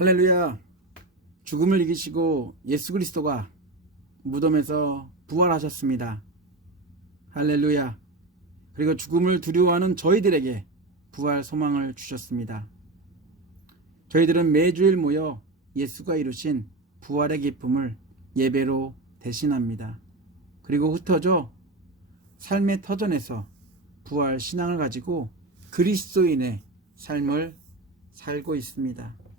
할렐루야. 죽음을 이기시고 예수 그리스도가 무덤에서 부활하셨습니다. 할렐루야. 그리고 죽음을 두려워하는 저희들에게 부활 소망을 주셨습니다. 저희들은 매주일 모여 예수가 이루신 부활의 기쁨을 예배로 대신합니다. 그리고 흩어져 삶의 터전에서 부활 신앙을 가지고 그리스도인의 삶을 살고 있습니다.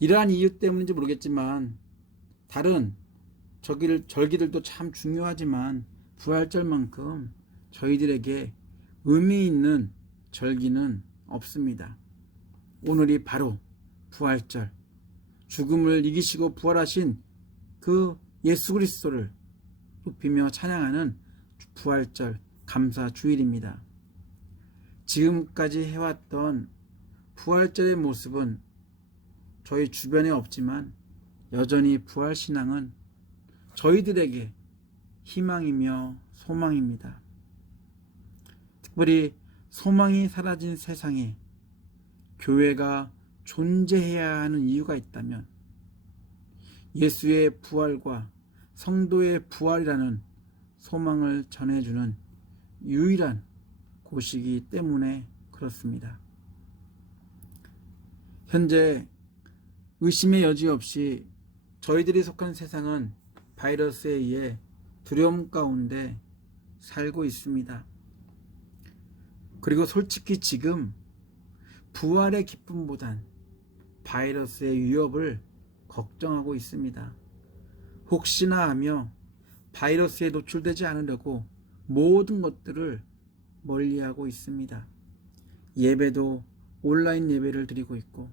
이러한 이유 때문인지 모르겠지만 다른 절기를, 절기들도 참 중요하지만 부활절만큼 저희들에게 의미 있는 절기는 없습니다. 오늘이 바로 부활절, 죽음을 이기시고 부활하신 그 예수 그리스도를 높이며 찬양하는 부활절 감사 주일입니다. 지금까지 해왔던 부활절의 모습은 저희 주변에 없지만 여전히 부활 신앙은 저희들에게 희망이며 소망입니다. 특별히 소망이 사라진 세상에 교회가 존재해야 하는 이유가 있다면 예수의 부활과 성도의 부활이라는 소망을 전해주는 유일한 곳이기 때문에 그렇습니다. 현재 의심의 여지 없이 저희들이 속한 세상은 바이러스에 의해 두려움 가운데 살고 있습니다. 그리고 솔직히 지금 부활의 기쁨보단 바이러스의 위협을 걱정하고 있습니다. 혹시나 하며 바이러스에 노출되지 않으려고 모든 것들을 멀리하고 있습니다. 예배도 온라인 예배를 드리고 있고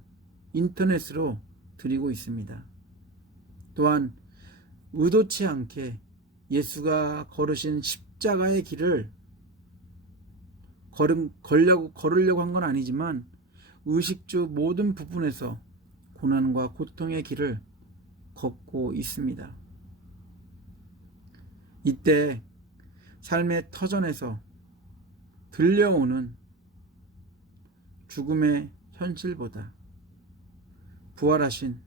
인터넷으로 드리고 있습니다. 또한 의도치 않게 예수가 걸으신 십자가의 길을 걸음, 걸려고, 걸으려고 한 건 아니지만 의식주 모든 부분에서 고난과 고통의 길을 걷고 있습니다. 이때 삶의 터전에서 들려오는 죽음의 현실보다 부활하신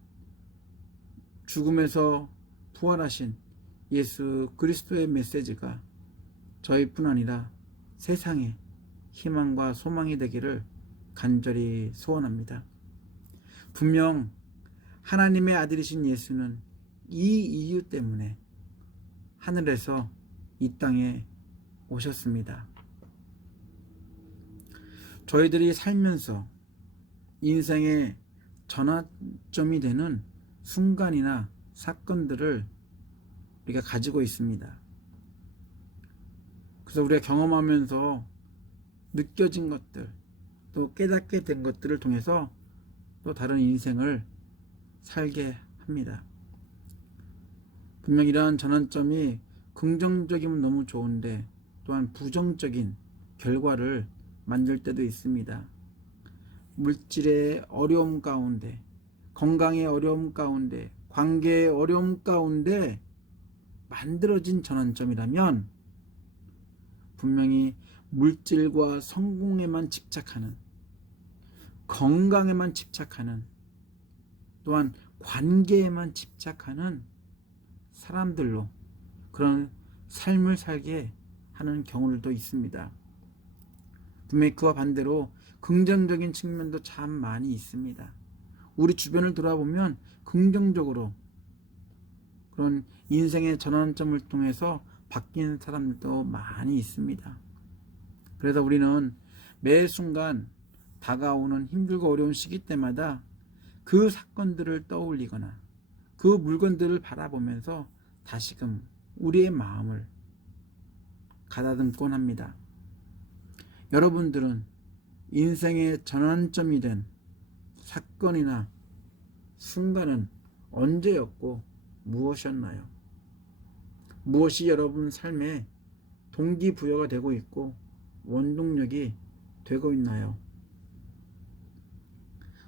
죽음에서 부활하신 예수 그리스도의 메시지가 저희뿐 아니라 세상에 희망과 소망이 되기를 간절히 소원합니다. 분명 하나님의 아들이신 예수는 이 이유 때문에 하늘에서 이 땅에 오셨습니다. 저희들이 살면서 인생의 전환점이 되는 순간이나 사건들을 우리가 가지고 있습니다. 그래서 우리가 경험하면서 느껴진 것들, 또 깨닫게 된 것들을 통해서 또 다른 인생을 살게 합니다. 분명 이러한 전환점이 긍정적이면 너무 좋은데 또한 부정적인 결과를 만들 때도 있습니다. 물질의 어려움 가운데, 건강의 어려움 가운데, 관계의 어려움 가운데 만들어진 전환점이라면 분명히 물질과 성공에만 집착하는, 건강에만 집착하는, 또한 관계에만 집착하는 사람들로 그런 삶을 살게 하는 경우들도 있습니다. 분명히 그와 반대로 긍정적인 측면도 참 많이 있습니다. 우리 주변을 돌아보면 긍정적으로 그런 인생의 전환점을 통해서 바뀐 사람들도 많이 있습니다. 그래서 우리는 매 순간 다가오는 힘들고 어려운 시기 때마다 그 사건들을 떠올리거나 그 물건들을 바라보면서 다시금 우리의 마음을 가다듬곤 합니다. 여러분들은 인생의 전환점이 된 사건이나 순간은 언제였고 무엇이었나요? 무엇이 여러분 삶에 동기부여가 되고 있고 원동력이 되고 있나요?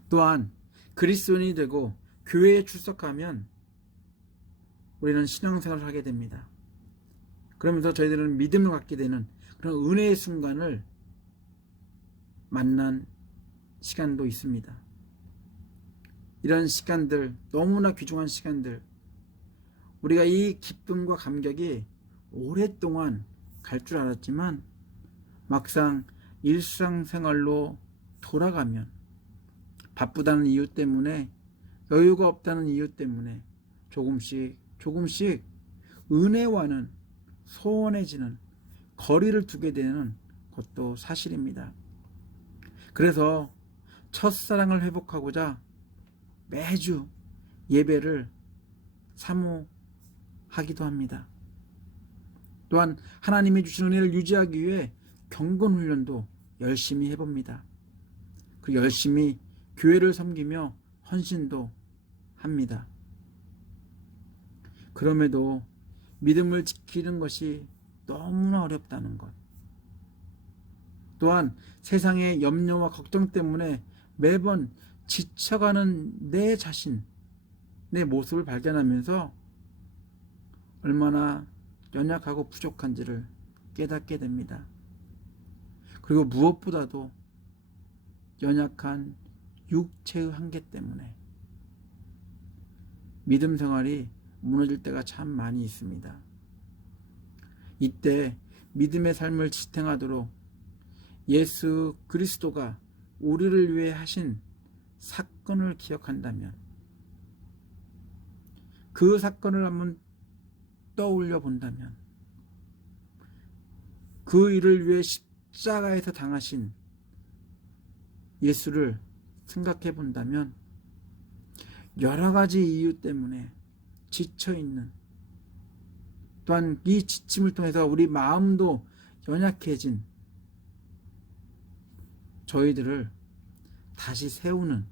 또한 그리스도인이 되고 교회에 출석하면 우리는 신앙생활을 하게 됩니다. 그러면서 저희들은 믿음을 갖게 되는 그런 은혜의 순간을 만난 시간도 있습니다. 이런 시간들, 너무나 귀중한 시간들, 우리가 이 기쁨과 감격이 오랫동안 갈 줄 알았지만 막상 일상생활로 돌아가면 바쁘다는 이유 때문에 여유가 없다는 이유 때문에 조금씩 조금씩 은혜와는 소원해지는 거리를 두게 되는 것도 사실입니다. 그래서 첫사랑을 회복하고자 매주 예배를 사모하기도 합니다. 또한 하나님이 주신 은혜를 유지하기 위해 경건 훈련도 열심히 해봅니다. 그 열심히 교회를 섬기며 헌신도 합니다. 그럼에도 믿음을 지키는 것이 너무나 어렵다는 것. 또한 세상의 염려와 걱정 때문에 매번 지쳐가는 내 자신, 내 모습을 발견하면서 얼마나 연약하고 부족한지를 깨닫게 됩니다. 그리고 무엇보다도 연약한 육체의 한계 때문에 믿음 생활이 무너질 때가 참 많이 있습니다. 이때 믿음의 삶을 지탱하도록 예수 그리스도가 우리를 위해 하신 사건을 기억한다면 그 사건을 한번 떠올려 본다면 그 일을 위해 십자가에서 당하신 예수를 생각해 본다면 여러 가지 이유 때문에 지쳐 있는 또한 이 지침을 통해서 우리 마음도 연약해진 저희들을 다시 세우는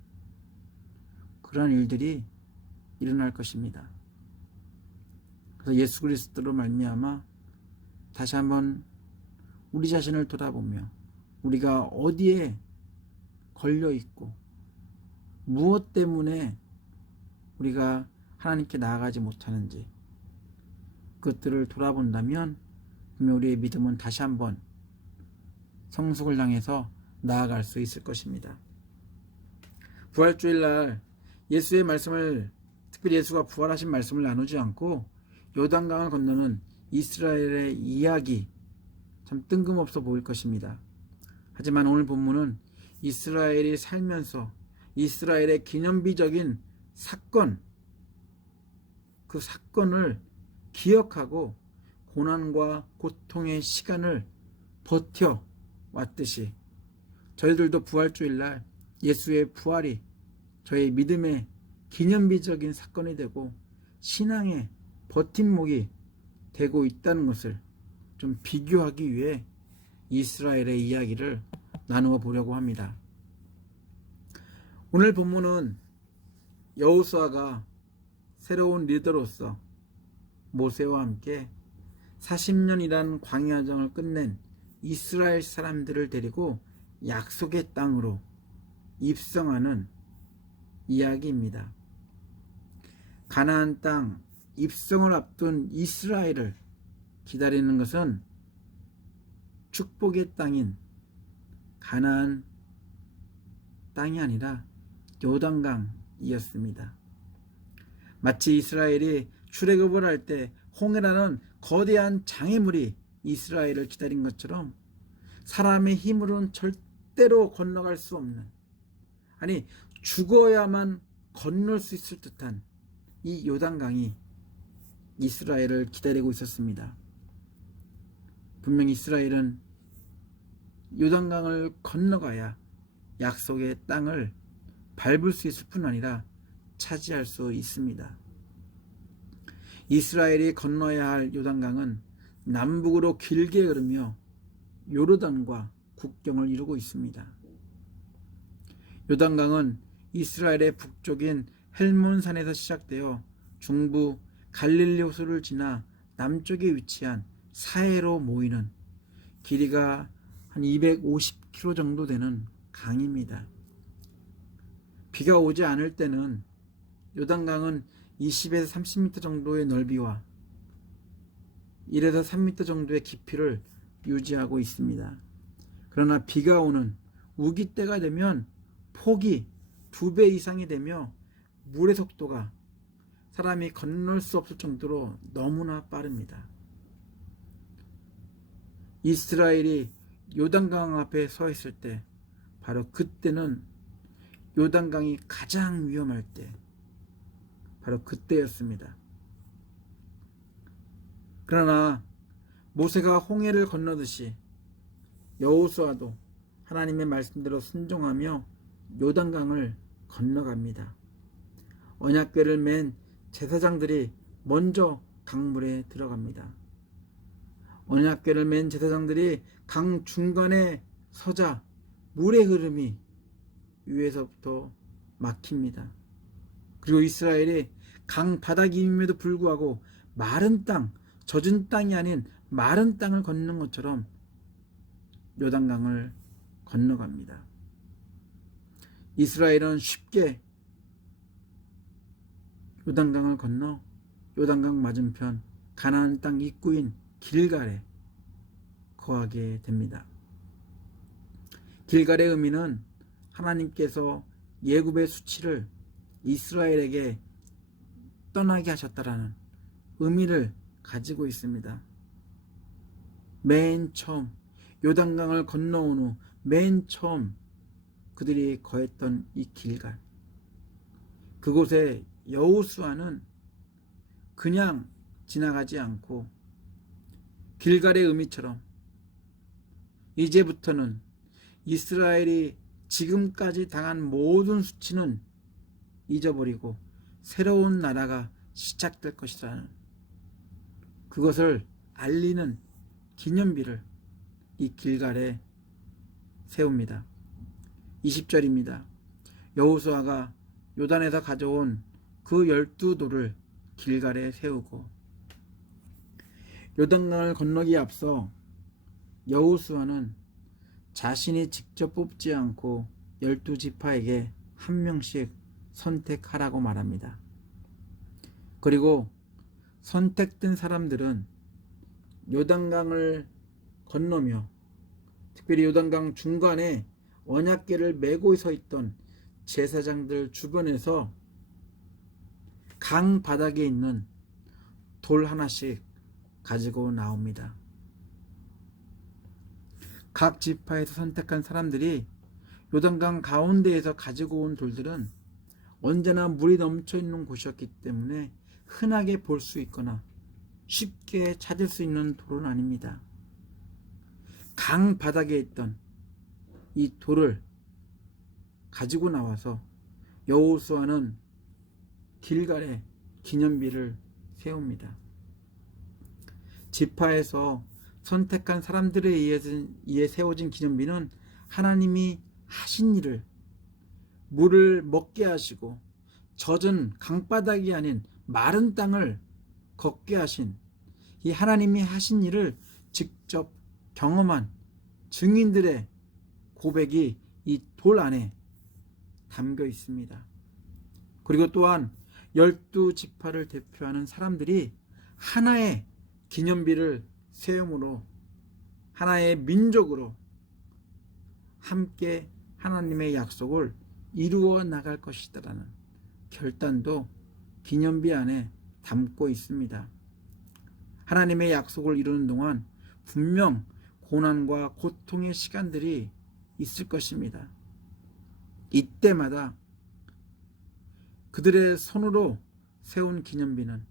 그러한 일들이 일어날 것입니다. 그래서 예수 그리스도로 말미암아 다시 한번 우리 자신을 돌아보며 우리가 어디에 걸려 있고 무엇 때문에 우리가 하나님께 나아가지 못하는지 그것들을 돌아본다면 우리의 믿음은 다시 한번 성숙을 향해서 나아갈 수 있을 것입니다. 부활주일 날 예수의 말씀을 특별히 예수가 부활하신 말씀을 나누지 않고 요단강을 건너는 이스라엘의 이야기 참 뜬금없어 보일 것입니다. 하지만 오늘 본문은 이스라엘이 살면서 이스라엘의 기념비적인 사건 그 사건을 기억하고 고난과 고통의 시간을 버텨 왔듯이 저희들도 부활주일날 예수의 부활이 저희 믿음의 기념비적인 사건이 되고 신앙의 버팀목이 되고 있다는 것을 좀 비교하기 위해 이스라엘의 이야기를 나누어 보려고 합니다. 오늘 본문은 여호수아가 새로운 리더로서 모세와 함께 40년이란 광야정을 끝낸 이스라엘 사람들을 데리고 약속의 땅으로 입성하는 이야기입니다. 가나안 땅 입성을 앞둔 이스라엘을 기다리는 것은 축복의 땅인 가나안 땅이 아니라 요단강이었습니다. 마치 이스라엘이 출애굽을 할 때 홍해라는 거대한 장애물이 이스라엘을 기다린 것처럼 사람의 힘으로는 절대 로 건너갈 수 없는 아니 죽어야만 건널 수 있을 듯한 이 요단강이 이스라엘을 기다리고 있었습니다. 분명 이스라엘은 요단강을 건너가야 약속의 땅을 밟을 수 있을 뿐 아니라 차지할 수 있습니다. 이스라엘이 건너야 할 요단강은 남북으로 길게 흐르며 요르단과 국경을 이루고 있습니다. 요단강은 이스라엘의 북쪽인 헬몬산에서 시작되어 중부 갈릴리 호수를 지나 남쪽에 위치한 사해로 모이는 길이가 한 250km 정도 되는 강입니다. 비가 오지 않을 때는 요단강은 20에서 30m 정도의 넓이와 1에서 3m 정도의 깊이를 유지하고 있습니다. 그러나 비가 오는 우기 때가 되면 폭이 두 배 이상이 되며 물의 속도가 사람이 건널 수 없을 정도로 너무나 빠릅니다. 이스라엘이 요단강 앞에 서 있을 때 바로 그때는 요단강이 가장 위험할 때 바로 그때였습니다. 그러나 모세가 홍해를 건너듯이 여호수아도 하나님의 말씀대로 순종하며 요단강을 건너갑니다. 언약궤를 맨 제사장들이 먼저 강물에 들어갑니다. 언약궤를 맨 제사장들이 강 중간에 서자 물의 흐름이 위에서부터 막힙니다. 그리고 이스라엘이 강 바닥임에도 불구하고 마른 땅, 젖은 땅이 아닌 마른 땅을 걷는 것처럼 요단강을 건너갑니다. 이스라엘은 쉽게 요단강을 건너 요단강 맞은편 가나안 땅 입구인 길갈에 거하게 됩니다. 길갈의 의미는 하나님께서 예굽의 수치를 이스라엘에게 떠나게 하셨다라는 의미를 가지고 있습니다. 맨 처음 요단강을 건너온 후 맨 처음 그들이 거했던 이 길갈. 그곳에 여호수아는 그냥 지나가지 않고 길갈의 의미처럼 이제부터는 이스라엘이 지금까지 당한 모든 수치는 잊어버리고 새로운 나라가 시작될 것이라는 그것을 알리는 기념비를 이 길갈에 세웁니다. 20절입니다. 여호수아가 요단에서 가져온 그 열두 돌을 길갈에 세우고 요단강을 건너기에 앞서 여호수아는 자신이 직접 뽑지 않고 열두 지파에게 한 명씩 선택하라고 말합니다. 그리고 선택된 사람들은 요단강을 건너며 특별히 요단강 중간에 언약궤를 메고 서 있던 제사장들 주변에서 강 바닥에 있는 돌 하나씩 가지고 나옵니다. 각 지파에서 선택한 사람들이 요단강 가운데에서 가지고 온 돌들은 언제나 물이 넘쳐 있는 곳이었기 때문에 흔하게 볼 수 있거나 쉽게 찾을 수 있는 돌은 아닙니다. 강 바닥에 있던 이 돌을 가지고 나와서 여호수아는 길갈에 기념비를 세웁니다. 지파에서 선택한 사람들에 의해 세워진 기념비는 하나님이 하신 일을 물을 먹게 하시고 젖은 강바닥이 아닌 마른 땅을 걷게 하신 이 하나님이 하신 일을 직접 경험한 증인들의 고백이 이 돌 안에 담겨 있습니다. 그리고 또한 열두 지파를 대표하는 사람들이 하나의 기념비를 세움으로 하나의 민족으로 함께 하나님의 약속을 이루어 나갈 것이다라는 결단도 기념비 안에 담고 있습니다. 하나님의 약속을 이루는 동안 분명 고난과 고통의 시간들이 있을 것입니다. 이때마다 그들의 손으로 세운 기념비는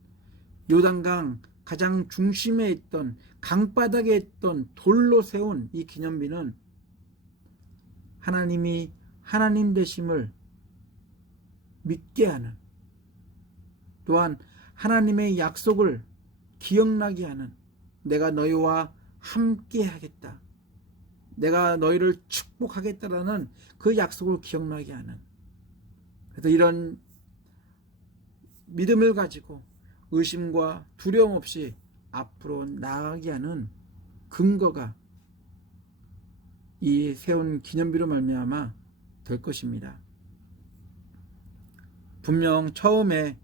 요단강 가장 중심에 있던 강바닥에 있던 돌로 세운 이 기념비는 하나님이 하나님 되심을 믿게 하는 또한 하나님의 약속을 기억나게 하는 내가 너희와 함께 하겠다. 내가 너희를 축복하겠다라는 그 약속을 기억나게 하는 그래서 이런 믿음을 가지고 의심과 두려움 없이 앞으로 나아가게 하는 근거가 이 세운 기념비로 말미암아 될 것입니다. 분명 처음에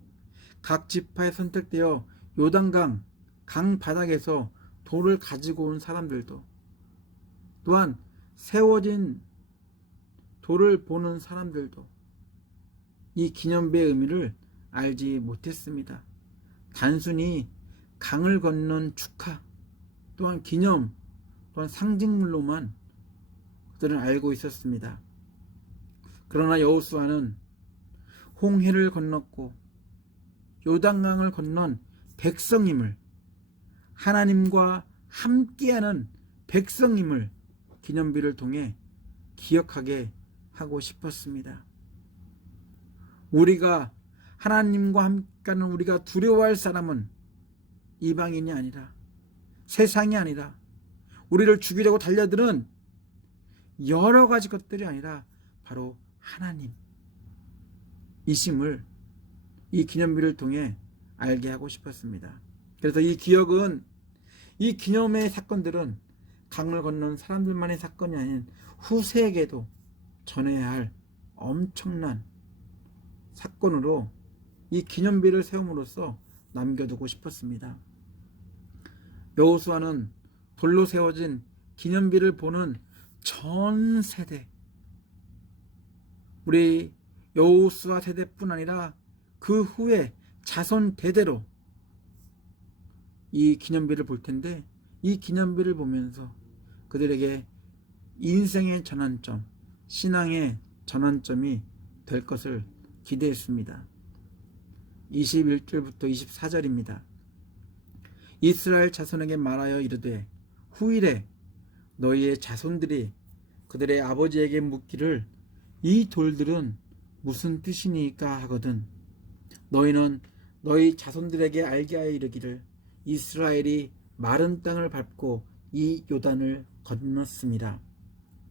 각 지파에 선택되어 요단강 강 바닥에서 돌을 가지고 온 사람들도 또한 세워진 돌을 보는 사람들도 이 기념비의 의미를 알지 못했습니다. 단순히 강을 건넌 축하, 또한 기념, 또한 상징물로만 그들은 알고 있었습니다. 그러나 여호수아는 홍해를 건넜고 요단강을 건넌 백성임을 하나님과 함께하는 백성임을 기념비를 통해 기억하게 하고 싶었습니다. 우리가 하나님과 함께하는 우리가 두려워할 사람은 이방인이 아니라 세상이 아니라 우리를 죽이려고 달려드는 여러 가지 것들이 아니라 바로 하나님 이심을 이 기념비를 통해 알게 하고 싶었습니다. 그래서 이 기억은 이 기념의 사건들은 강을 건넌 사람들만의 사건이 아닌 후세에게도 전해야 할 엄청난 사건으로 이 기념비를 세움으로써 남겨두고 싶었습니다. 여호수아는 돌로 세워진 기념비를 보는 전 세대 우리 여호수아 세대뿐 아니라 그 후에 자손 대대로 이 기념비를 볼 텐데 이 기념비를 보면서 그들에게 인생의 전환점, 신앙의 전환점이 될 것을 기대했습니다. 21절부터 24절입니다. 이스라엘 자손에게 말하여 이르되 후일에 너희의 자손들이 그들의 아버지에게 묻기를 이 돌들은 무슨 뜻이니까 하거든 너희는 너희 자손들에게 알게 하여 이르기를 이스라엘이 마른 땅을 밟고 이 요단을 건넜습니다.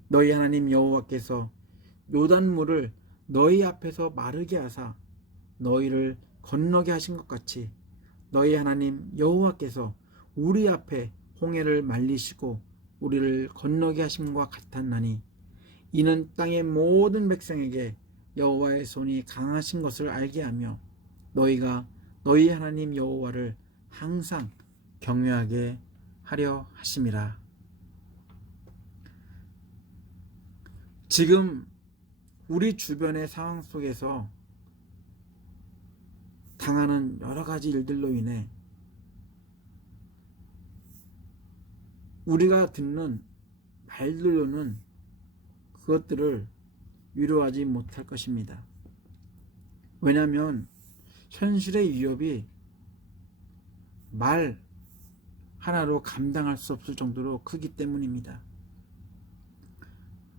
너희 하나님 여호와께서 요단물을 너희 앞에서 마르게 하사 너희를 건너게 하신 것 같이 너희 하나님 여호와께서 우리 앞에 홍해를 말리시고 우리를 건너게 하심과 같았나니 이는 땅의 모든 백성에게 여호와의 손이 강하신 것을 알게 하며 너희가 너희 하나님 여호와를 항상 경외하게 하려 하심이라. 지금 우리 주변의 상황 속에서 당하는 여러 가지 일들로 인해 우리가 듣는 말들로는 그것들을 위로하지 못할 것입니다. 왜냐하면 현실의 위협이 말 하나로 감당할 수 없을 정도로 크기 때문입니다.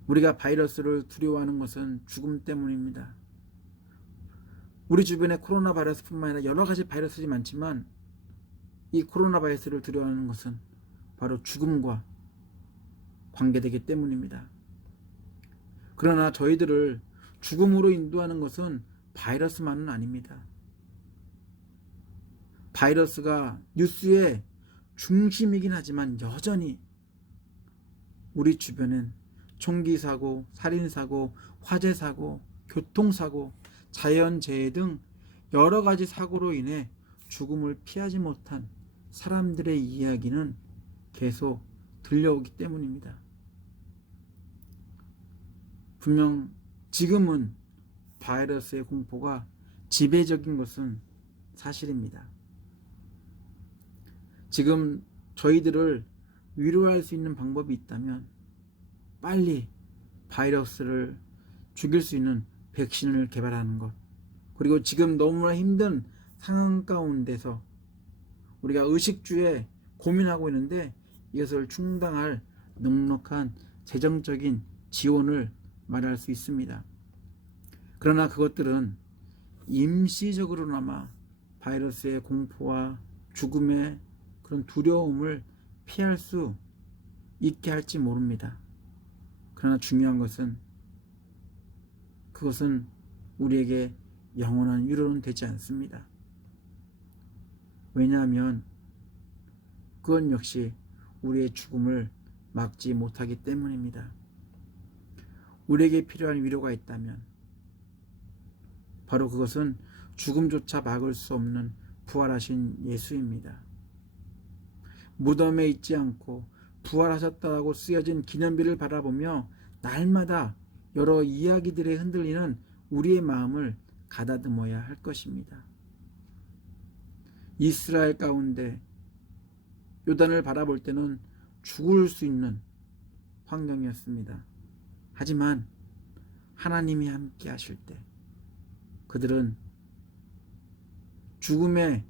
우리가 바이러스를 두려워하는 것은 죽음 때문입니다. 우리 주변에 코로나 바이러스뿐만 아니라 여러 가지 바이러스들이 많지만 이 코로나 바이러스를 두려워하는 것은 바로 죽음과 관계되기 때문입니다. 그러나 저희들을 죽음으로 인도하는 것은 바이러스만은 아닙니다. 바이러스가 뉴스의 중심이긴 하지만 여전히 우리 주변엔 총기 사고, 살인 사고, 화재 사고, 교통 사고, 자연 재해 등 여러 가지 사고로 인해 죽음을 피하지 못한 사람들의 이야기는 계속 들려오기 때문입니다. 분명 지금은 바이러스의 공포가 지배적인 것은 사실입니다. 지금 저희들을 위로할 수 있는 방법이 있다면 빨리 바이러스를 죽일 수 있는 백신을 개발하는 것. 그리고 지금 너무나 힘든 상황 가운데서 우리가 의식주에 고민하고 있는데 이것을 충당할 넉넉한 재정적인 지원을 말할 수 있습니다. 그러나 그것들은 임시적으로나마 바이러스의 공포와 죽음의 그런 두려움을 피할 수 있게 할지 모릅니다. 그러나 중요한 것은 그것은 우리에게 영원한 위로는 되지 않습니다. 왜냐하면 그건 역시 우리의 죽음을 막지 못하기 때문입니다. 우리에게 필요한 위로가 있다면 바로 그것은 죽음조차 막을 수 없는 부활하신 예수입니다. 무덤에 있지 않고 부활하셨다고 쓰여진 기념비를 바라보며 날마다 여러 이야기들에 흔들리는 우리의 마음을 가다듬어야 할 것입니다. 이스라엘 가운데 요단을 바라볼 때는 죽을 수 있는 환경이었습니다. 하지만 하나님이 함께 하실 때 그들은 죽음의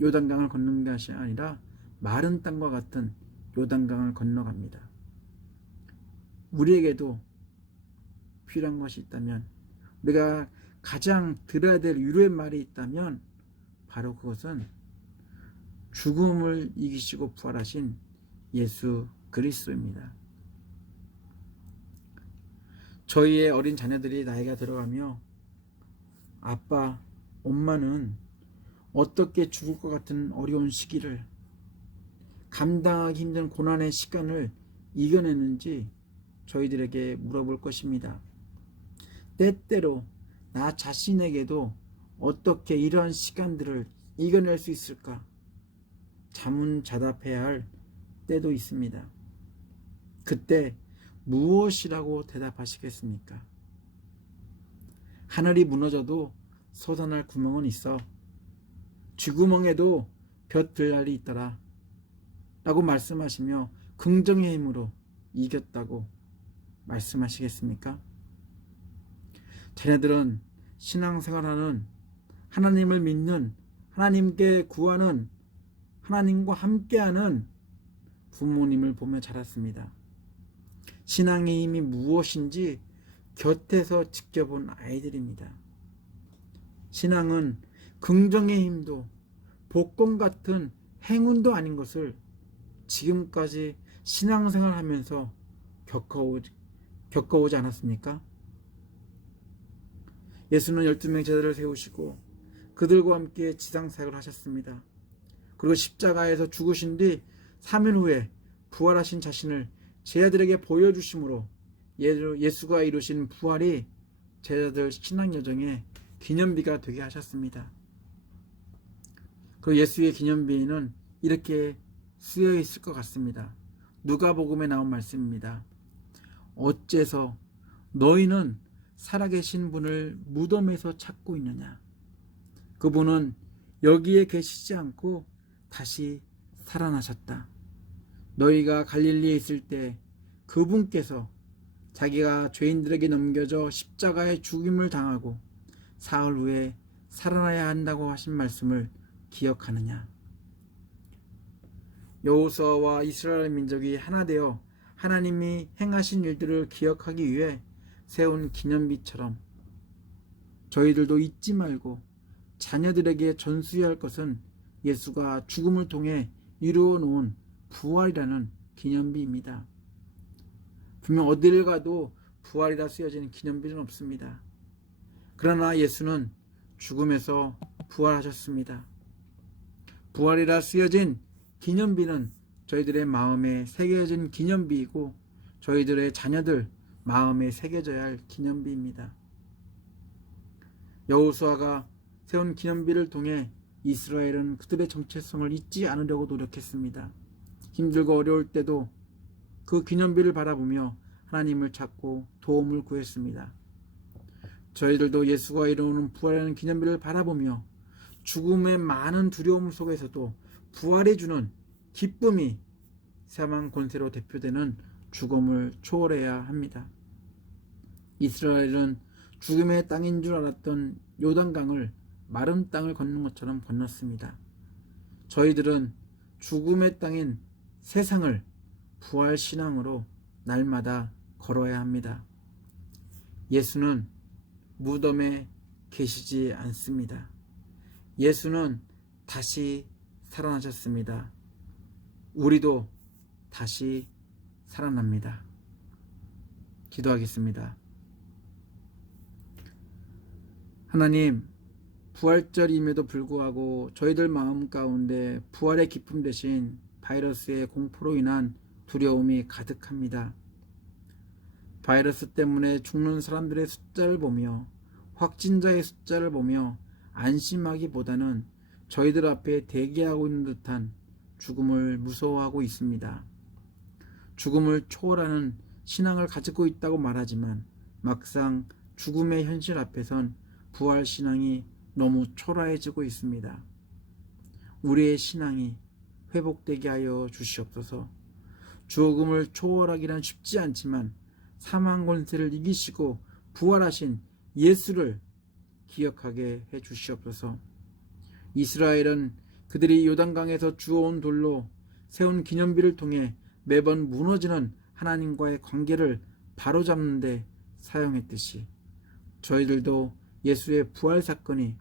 요단강을 걷는 것이 아니라 마른 땅과 같은 요단강을 건너갑니다. 우리에게도 필요한 것이 있다면 우리가 가장 들어야 될 위로의 말이 있다면 바로 그것은 죽음을 이기시고 부활하신 예수 그리스도입니다. 저희의 어린 자녀들이 나이가 들어가며 아빠, 엄마는 어떻게 죽을 것 같은 어려운 시기를 감당하기 힘든 고난의 시간을 이겨내는지 저희들에게 물어볼 것입니다. 때때로 나 자신에게도 어떻게 이러한 시간들을 이겨낼 수 있을까? 자문자답해야 할 때도 있습니다. 그때 무엇이라고 대답하시겠습니까? 하늘이 무너져도 솟아날 구멍은 있어. 쥐구멍에도 볕들 날이 있더라. 라고 말씀하시며 긍정의 힘으로 이겼다고 말씀하시겠습니까? 자녀들은 신앙생활하는 하나님을 믿는 하나님께 구하는 하나님과 함께하는 부모님을 보며 자랐습니다. 신앙의 힘이 무엇인지 곁에서 지켜본 아이들입니다. 신앙은 긍정의 힘도 복권 같은 행운도 아닌 것을 지금까지 신앙생활 하면서 겪어오, 겪어오지 않았습니까? 예수는 12명 제자를 세우시고 그들과 함께 지상사역을 하셨습니다. 그리고 십자가에서 죽으신 뒤 3일 후에 부활하신 자신을 제자들에게 보여주심으로 예수가 이루신 부활이 제자들 신앙 여정의 기념비가 되게 하셨습니다. 그 예수의 기념비에는 이렇게 쓰여 있을 것 같습니다. 누가복음에 나온 말씀입니다. 어째서 너희는 살아계신 분을 무덤에서 찾고 있느냐? 그분은 여기에 계시지 않고 다시 살아나셨다. 너희가 갈릴리에 있을 때 그분께서 자기가 죄인들에게 넘겨져 십자가에 죽임을 당하고 사흘 후에 살아나야 한다고 하신 말씀을 기억하느냐? 여호수아와 이스라엘 민족이 하나 되어 하나님이 행하신 일들을 기억하기 위해 세운 기념비처럼 저희들도 잊지 말고 자녀들에게 전수해야 할 것은 예수가 죽음을 통해 이루어 놓은 부활이라는 기념비입니다. 분명 어디를 가도 부활이라 쓰여진 기념비는 없습니다. 그러나 예수는 죽음에서 부활하셨습니다. 부활이라 쓰여진 기념비는 저희들의 마음에 새겨진 기념비이고 저희들의 자녀들 마음에 새겨져야 할 기념비입니다. 여호수아가 세운 기념비를 통해 이스라엘은 그들의 정체성을 잊지 않으려고 노력했습니다. 힘들고 어려울 때도 그 기념비를 바라보며 하나님을 찾고 도움을 구했습니다. 저희들도 예수가 이루는 부활하는 기념비를 바라보며 죽음의 많은 두려움 속에서도 부활해 주는 기쁨이 사망 권세로 대표되는 죽음을 초월해야 합니다. 이스라엘은 죽음의 땅인 줄 알았던 요단강을 마른 땅을 걷는 것처럼 건넜습니다. 저희들은 죽음의 땅인 세상을 부활 신앙으로 날마다 걸어야 합니다. 예수는 무덤에 계시지 않습니다. 예수는 다시 살아나셨습니다. 우리도 다시 살아납니다. 기도하겠습니다. 하나님, 부활절임에도 불구하고 저희들 마음 가운데 부활의 기쁨 대신 바이러스의 공포로 인한 두려움이 가득합니다. 바이러스 때문에 죽는 사람들의 숫자를 보며 확진자의 숫자를 보며 안심하기보다는 저희들 앞에 대기하고 있는 듯한 죽음을 무서워하고 있습니다. 죽음을 초월하는 신앙을 가지고 있다고 말하지만 막상 죽음의 현실 앞에선 부활 신앙이 너무 초라해지고 있습니다. 우리의 신앙이 회복되게 하여 주시옵소서. 죽음을 초월하기는 쉽지 않지만 사망 권세를 이기시고 부활하신 예수를 기억하게 해 주시옵소서. 이스라엘은 그들이 요단강에서 주워온 돌로 세운 기념비를 통해 매번 무너지는 하나님과의 관계를 바로잡는데 사용했듯이 저희들도 예수의 부활 사건이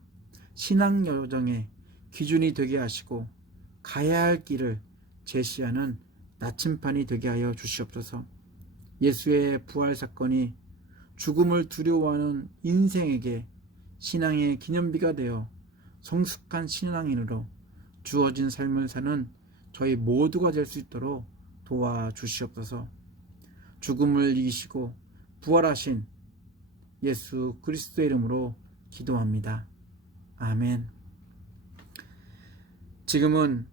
신앙 여정의 기준이 되게 하시고 가야 할 길을 제시하는 나침판이 되게 하여 주시옵소서. 예수의 부활 사건이 죽음을 두려워하는 인생에게 신앙의 기념비가 되어 성숙한 신앙인으로 주어진 삶을 사는 저희 모두가 될 수 있도록 도와주시옵소서. 죽음을 이기시고 부활하신 예수 그리스도의 이름으로 기도합니다. 아멘. 지금은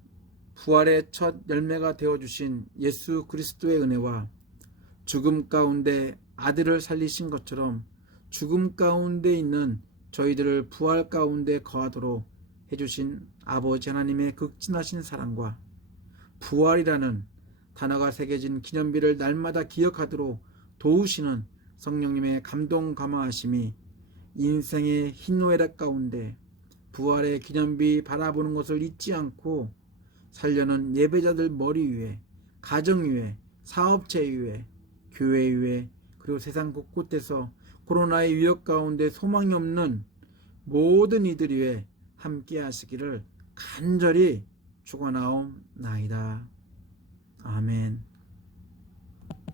부활의 첫 열매가 되어 주신 예수 그리스도의 은혜와 죽음 가운데 아들을 살리신 것처럼 죽음 가운데 있는 저희들을 부활 가운데 거하도록 해주신 아버지 하나님의 극진하신 사랑과 부활이라는 단어가 새겨진 기념비를 날마다 기억하도록 도우시는 성령님의 감동 감화하심이 인생의 희노애락 가운데 부활의 기념비 바라보는 것을 잊지 않고 살려는 예배자들 머리 위에 가정 위에 사업체 위에 교회 위에 그리고 세상 곳곳에서 코로나의 위협 가운데 소망이 없는 모든 이들 위에 함께 하시기를 간절히 축원하옵나이다. 아멘.